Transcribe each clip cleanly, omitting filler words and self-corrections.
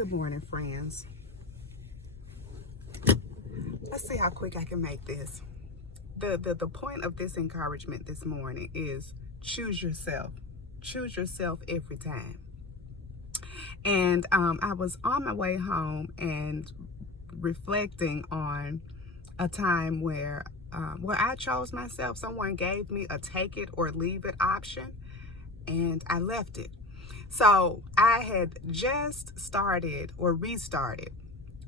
Good morning, friends. Let's see how quick I can make this. The point of this encouragement this morning is choose yourself. Choose yourself every time. And I was on my way home and reflecting on a time where I chose myself. Someone gave me a take it or leave it option, and I left it. So I had just started or restarted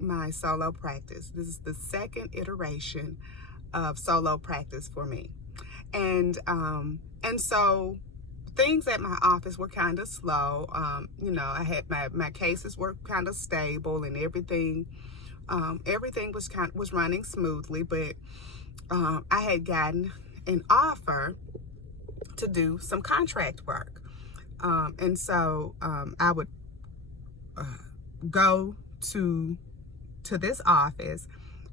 my solo practice. This is the second iteration of solo practice for me. And so things at my office were kind of slow. I had my cases were kind of stable and everything was running smoothly, but I had gotten an offer to do some contract work. And so I would go to this office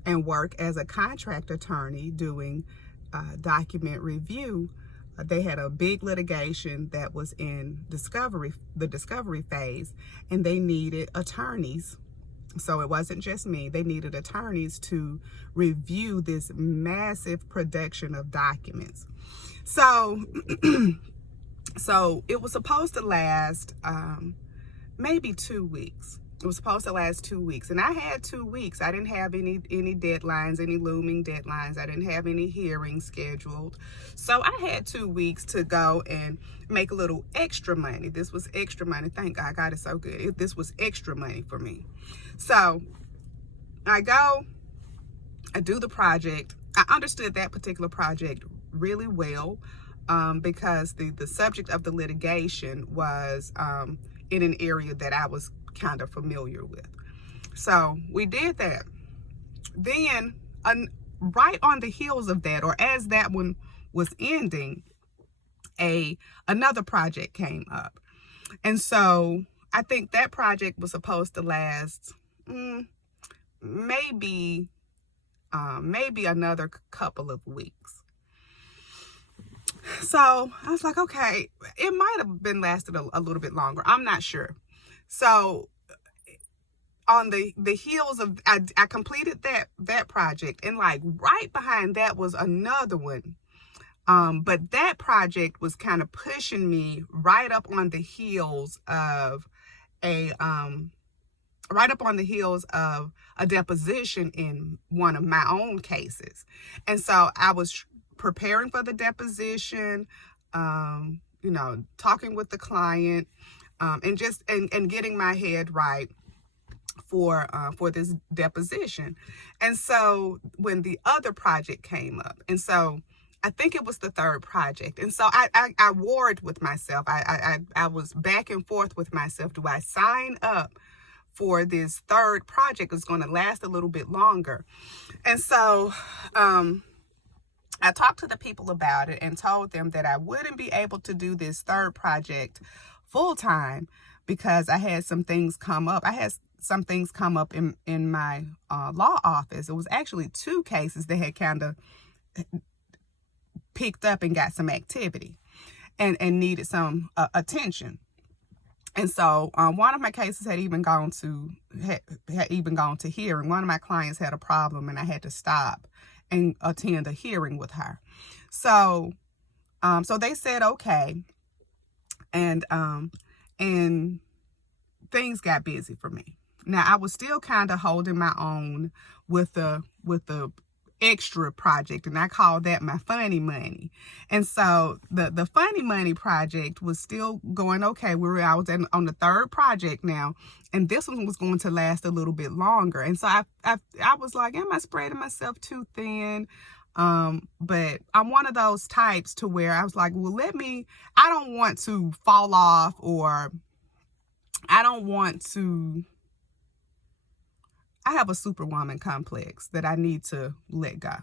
and work as a contract attorney doing document review. They had a big litigation that was in the discovery phase, and they needed attorneys. So it wasn't just me. They needed attorneys to review this massive production of documents. So So it was supposed to last maybe 2 weeks. It was supposed to last 2 weeks. And I had 2 weeks. I didn't have any deadlines, any looming deadlines. I didn't have any hearings scheduled. So I had 2 weeks to go and make a little extra money. This was extra money. Thank God. God is so good. This was extra money for me. So I go, I do the project. I understood that particular project really well. Because the subject of the litigation was in an area that I was kind of familiar with. So we did that. Then right on the heels of that, or as that one was ending, another project came up. And so I think that project was supposed to last maybe another couple of weeks. So I was like, okay, it might have been lasted a little bit longer. I'm not sure. So on the heels of, I completed that project, and like right behind that was another one. But that project was kind of pushing me right up on the heels of a deposition in one of my own cases. And so I was preparing for the deposition, talking with the client, and getting my head right for this deposition. And so when the other project came up, and so I think it was the third project, and so I warred with myself. I was back and forth with myself. Do I sign up for this third project? It's going to last a little bit longer. And so I talked to the people about it and told them that I wouldn't be able to do this third project full time because I had some things come up. I had some things come up in my law office. It was actually 2 cases that had kind of picked up and got some activity and needed some attention. And so one of my cases had even gone to hearing. One of my clients had a problem, and I had to stop and attend a hearing with her. So they said okay, and things got busy for me. Now I was still kind of holding my own with the extra project, and I called that my funny money. And so the funny money project was still going okay. I was on the third project now, and this one was going to last a little bit longer. And so I was like, am I spreading myself too thin? But I'm one of those types to where I was like, well, I don't want to fall off, or I have a superwoman complex that I need to let go.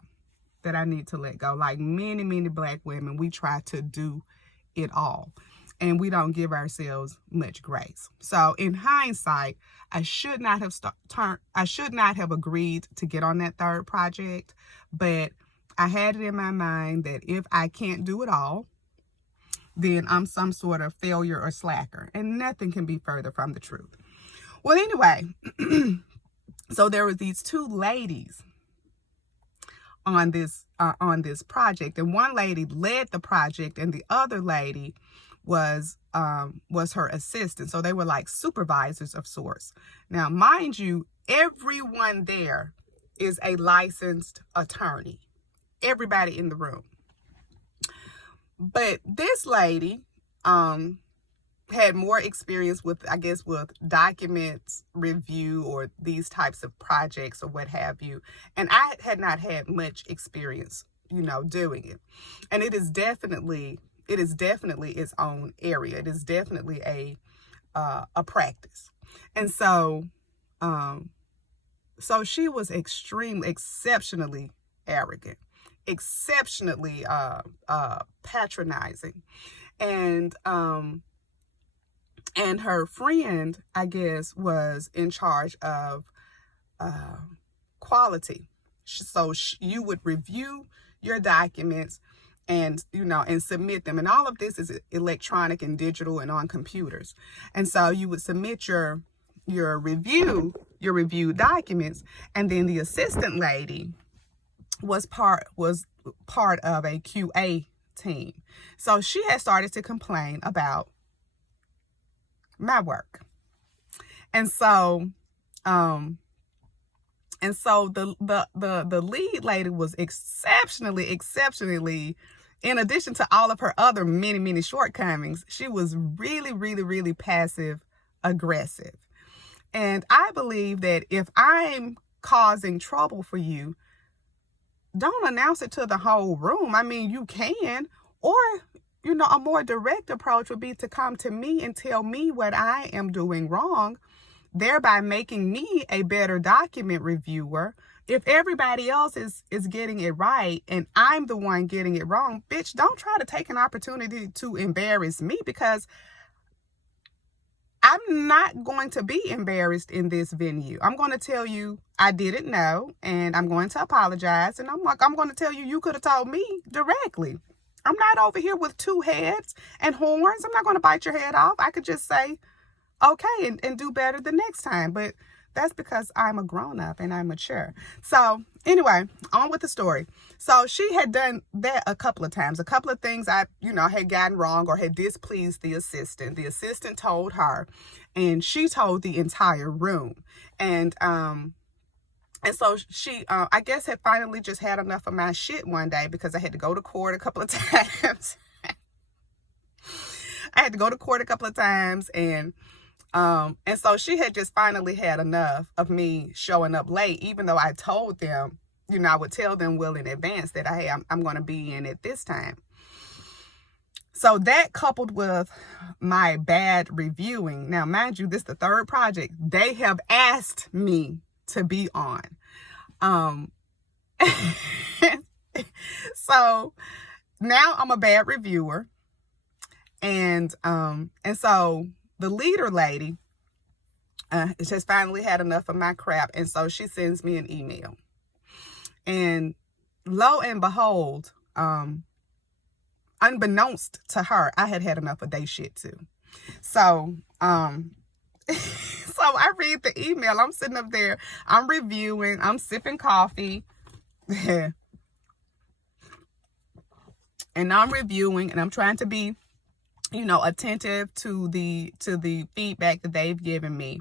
Like many, many Black women, we try to do it all, and we don't give ourselves much grace. So in hindsight, I should not have agreed to get on that third project, but I had it in my mind that if I can't do it all, then I'm some sort of failure or slacker, and nothing can be further from the truth. Well, anyway, so there were these two ladies on this project, and one lady led the project, and the other lady was her assistant. So they were like supervisors of sorts. Now, mind you, everyone there is a licensed attorney. Everybody in the room. But this lady had more experience with, I guess, with documents review or these types of projects or what have you. And I had not had much experience, doing it. And it is definitely its own area. It is definitely a practice. And so she was exceptionally arrogant, exceptionally patronizing, and her friend, I guess, was in charge of quality. So you would review your documents and submit them, and all of this is electronic and digital and on computers. And so you would submit your review documents, and then the assistant lady was part of a QA team. So she had started to complain about my work. And so the lead lady was exceptionally, in addition to all of her other many shortcomings, she was really passive aggressive. And I believe that if I'm causing trouble for you, don't announce it to the whole room. I mean, you can, or a more direct approach would be to come to me and tell me what I am doing wrong, thereby making me a better document reviewer. If everybody else is getting it right and I'm the one getting it wrong, bitch, don't try to take an opportunity to embarrass me, because I'm not going to be embarrassed in this venue. I'm going to tell you I didn't know, and I'm going to apologize. And I'm going to tell you, you could have told me directly. I'm not over here with two heads and horns. I'm not going to bite your head off. I could just say, okay, and do better the next time. But that's because I'm a grown-up and I'm mature. So anyway, on with the story. So she had done that a couple of times. A couple of things I, had gotten wrong or had displeased the assistant. The assistant told her, and she told the entire room. And so she, I guess, had finally just had enough of my shit one day, because I had to go to court a couple of times. And so she had just finally had enough of me showing up late, even though I told them, I would tell them well in advance that I'm going to be in at this time. So that, coupled with my bad reviewing. Now, mind you, this is the third project they have asked me to be on. So now I'm a bad reviewer. And so the leader lady has finally had enough of my crap. And so she sends me an email. And lo and behold, unbeknownst to her, I had enough of their shit too. So, so I read the email. I'm sitting up there. I'm reviewing. I'm sipping coffee. And I'm reviewing, and I'm trying to be, attentive to the feedback that they've given me.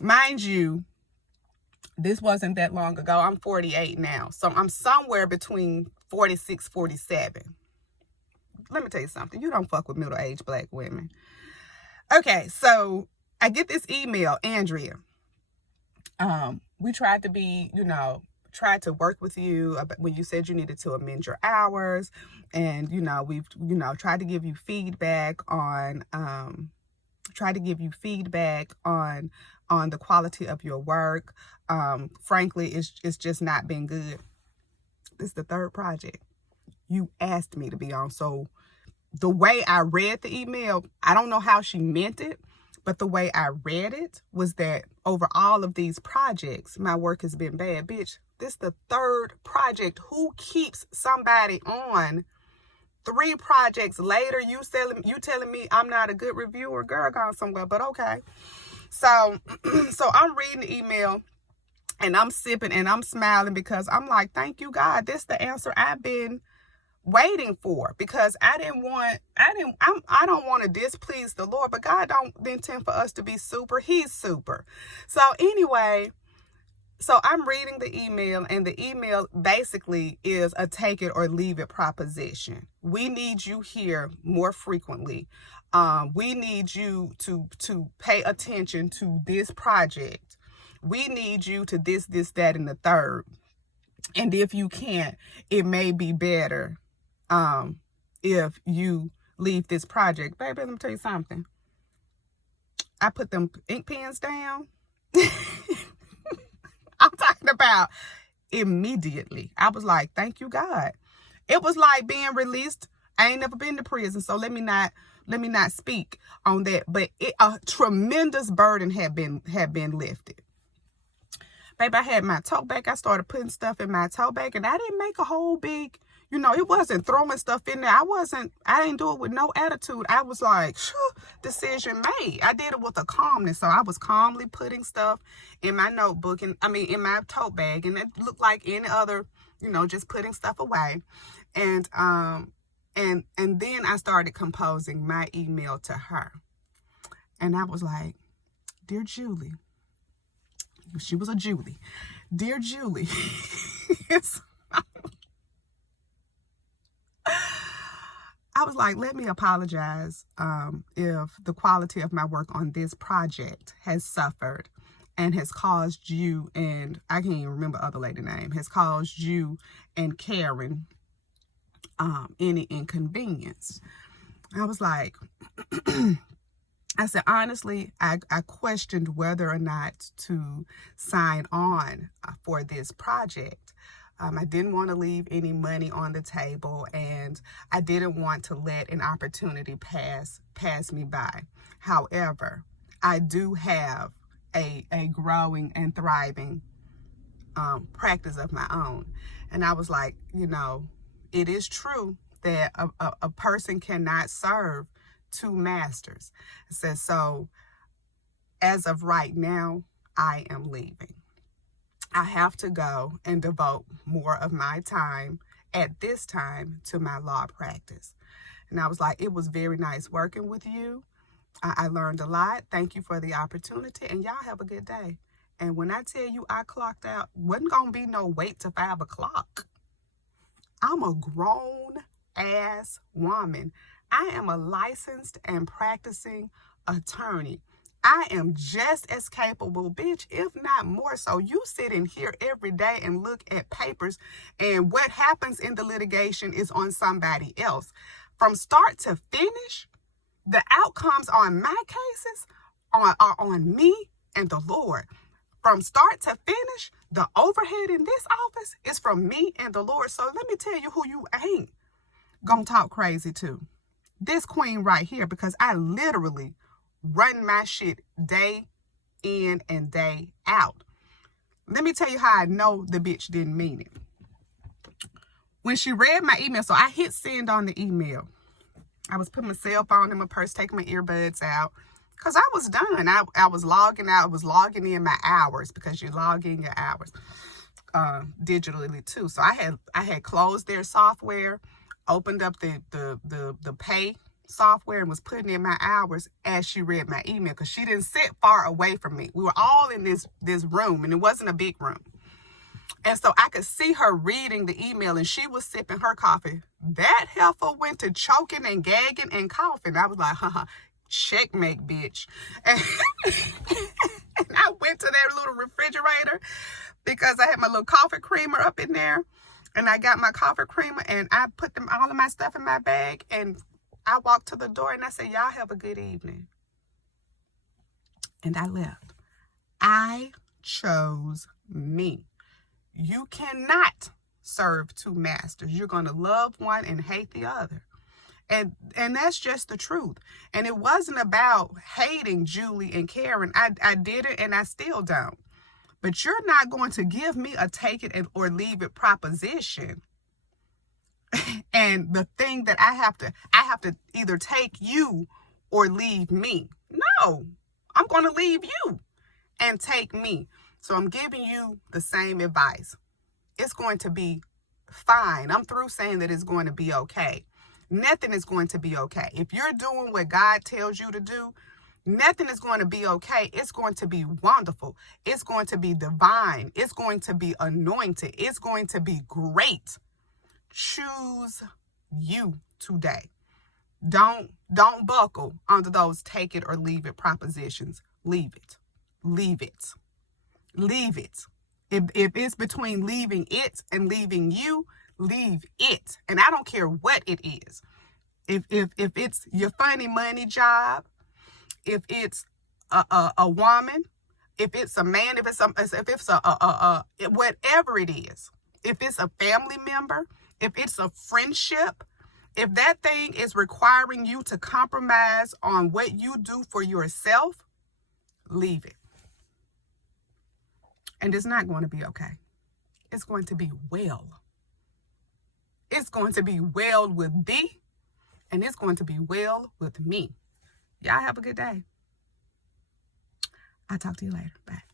Mind you, this wasn't that long ago. I'm 48 now. So I'm somewhere between 46, 47. Let me tell you something. You don't fuck with middle-aged Black women. Okay, so I get this email, Andrea. We tried to be, tried to work with you when you said you needed to amend your hours, and we've tried to give you feedback on the quality of your work. Frankly, it's just not been good. This is the third project you asked me to be on. So the way I read the email, I don't know how she meant it, but the way I read it was that over all of these projects, my work has been bad. Bitch, this is the third project. Who keeps somebody on 3 projects later? You telling me I'm not a good reviewer? Girl, gone somewhere, but okay. So, so I'm reading the email and I'm sipping and I'm smiling because I'm like, thank you, God. This is the answer I've been waiting for, because I don't want to displease the Lord, but God don't intend for us to be super. He's super. So anyway, so I'm reading the email, and the email basically is a take it or leave it proposition. We need you here more frequently. We need you to pay attention to this project. We need you to this, that, and the third. And if you can't, it may be better if you leave this project. Baby, let me tell you something. I put them ink pens down. I'm talking about immediately. I was like, thank you, God. It was like being released. I ain't never been to prison, so let me not speak on that. But a tremendous burden had been lifted. Baby, I had my tote bag. I started putting stuff in my tote bag, and I didn't make a whole big, it wasn't throwing stuff in there. I didn't do it with no attitude. I was like, decision made. I did it with a calmness. So I was calmly putting stuff in my notebook in my tote bag, and it looked like any other, just putting stuff away. And then I started composing my email to her. And I was like, Dear Julie. She was a Julie. Dear Julie. I was like, let me apologize if the quality of my work on this project has suffered and has caused you, and I can't even remember other lady name, has caused you and Karen any inconvenience. I was like, I said, honestly, I questioned whether or not to sign on for this project. I didn't want to leave any money on the table, and I didn't want to let an opportunity pass me by. However, I do have a growing and thriving practice of my own. And I was like, it is true that a person cannot serve two masters. I said, so as of right now, I am leaving. I have to go and devote more of my time at this time to my law practice. And I was like, it was very nice working with you. I learned a lot. Thank you for the opportunity, and y'all have a good day. And when I tell you I clocked out, wasn't gonna be no wait till 5 o'clock. I'm a grown ass woman. I am a licensed and practicing attorney. I am just as capable, bitch, if not more so. You sit in here every day and look at papers, and what happens in the litigation is on somebody else. From start to finish, the outcomes on my cases are on me and the Lord. From start to finish, the overhead in this office is from me and the Lord. So let me tell you who you ain't gonna talk crazy to. This queen right here, because I literally run my shit day in and day out. Let me tell you how I know the bitch didn't mean it. When she read my email, so I hit send on the email. I was putting my cell phone in my purse, taking my earbuds out, because I was done. I was logging out. I was logging in my hours, because you log in your hours digitally too. So I had closed their software, opened up the pay software, and was putting in my hours as she read my email, because she didn't sit far away from me. We were all in this room, and it wasn't a big room. And so I could see her reading the email, and she was sipping her coffee. That heifer went to choking and gagging and coughing. I was like, checkmate, bitch. And I went to that little refrigerator, because I had my little coffee creamer up in there, and I got my coffee creamer, and I put all of my stuff in my bag, and I walked to the door, and I said, y'all have a good evening. And I left. I chose me. You cannot serve two masters. You're going to love one and hate the other. And that's just the truth. And it wasn't about hating Julie and Karen. I did it, and I still don't. But you're not going to give me a take it or leave it proposition. And the thing that I have to either take you or leave me. No, I'm going to leave you and take me. So I'm giving you the same advice. It's going to be fine. I'm through saying that it's going to be okay. Nothing is going to be okay. If you're doing what God tells you to do, nothing is going to be okay. It's going to be wonderful. It's going to be divine. It's going to be anointed. It's going to be great. Choose you today. Don't buckle under those take it or leave it propositions. Leave it. Leave it. Leave it. If it's between leaving it and leaving you, leave it. And I don't care what it is. If it's your funny money job, if it's a woman, if it's a man, if it's a whatever it is, if it's a family member, if it's a friendship, if that thing is requiring you to compromise on what you do for yourself, leave it. And it's not going to be okay. It's going to be well. It's going to be well with thee, and it's going to be well with me. Y'all have a good day. I'll talk to you later. Bye.